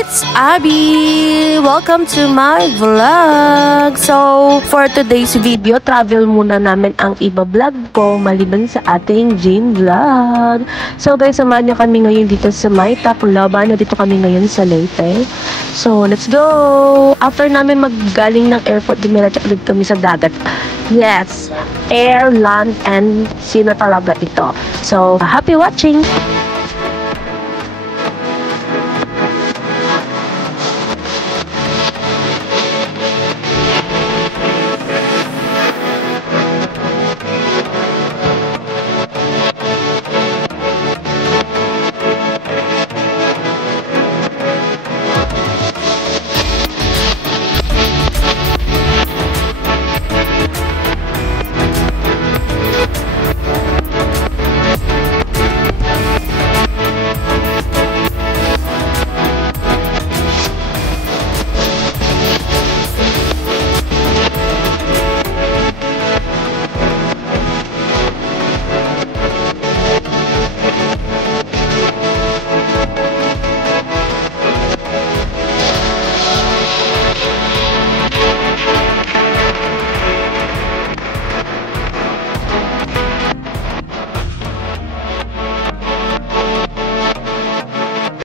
It's Abby! Welcome to my vlog! So, for today's video, travel muna namin ang iba-vlog ko maliban sa ating Jane vlog. So guys, samahan niyo kami ngayon dito sa May Tacloban. Dito kami ngayon sa Leyte. So, let's go! After namin maggaling ng airport, dumiretso ulit kami sa dagat. Yes! Air, land, and sea na talaga ito. So, happy watching!